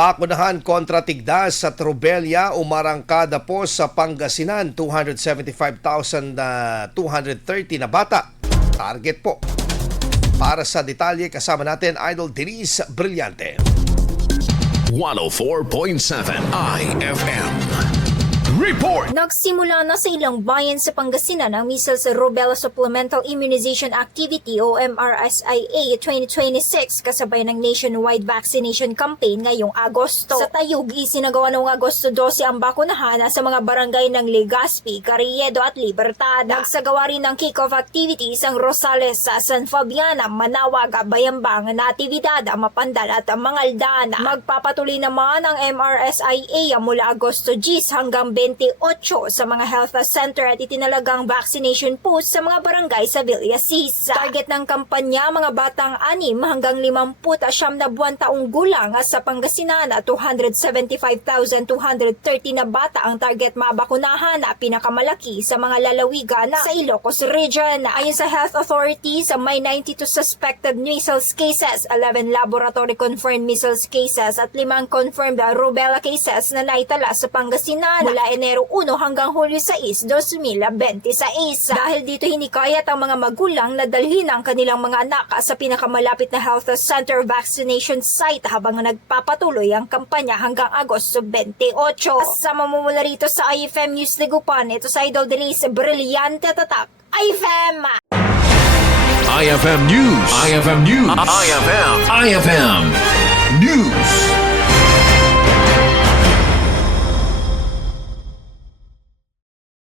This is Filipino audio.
Bakunahan kontra tigdas sa Trubella, umarangkada po sa Pangasinan, 275,230 na bata. Target po. Para sa detalye, kasama natin Idol Denise Brillante. 104.7 IFM Report! Nagsimula na sa ilang bayan sa Pangasinan ang Measles Rubella Supplemental Immunization Activity o MRSIA 2026 kasabay ng nationwide vaccination campaign ngayong Agosto. Sa Tayug, isinagawa noong Agosto 12 ang bakunahan sa mga barangay ng Legazpi, Carriedo at Libertad. Nagsagawa rin ng kick-off activities ang Rosales sa San Fabiana, Manawag, Bayambang, Natividad, Mapandal at Mangaldana. Magpapatuloy naman ang MRSIA mula Agosto 10 hanggang 28 sa mga health center at itinalagang vaccination post sa mga barangay sa Villasis. Target ng kampanya mga batang 6 hanggang 59 na buwan taong gulang sa Pangasinan at 275,230 na bata ang target mabakunahan na pinakamalaki sa mga lalawigan sa Ilocos Region. Ayon sa Health Authority, may 92 suspected measles cases, 11 laboratory confirmed measles cases at 5 confirmed rubella cases na naitala sa Pangasinan mula Enero 1 hanggang Hulyo 6, 2026. Dahil dito hinikayat ang mga magulang na dalhin ang kanilang mga anak sa pinakamalapit na health center vaccination site habang nagpapatuloy ang kampanya hanggang Agosto 28. Kasama mo mula rito sa IFM News Legupan, ito sa Idol Denise Brillante Tatak, IFM! IFM News. IFM News. IFM News.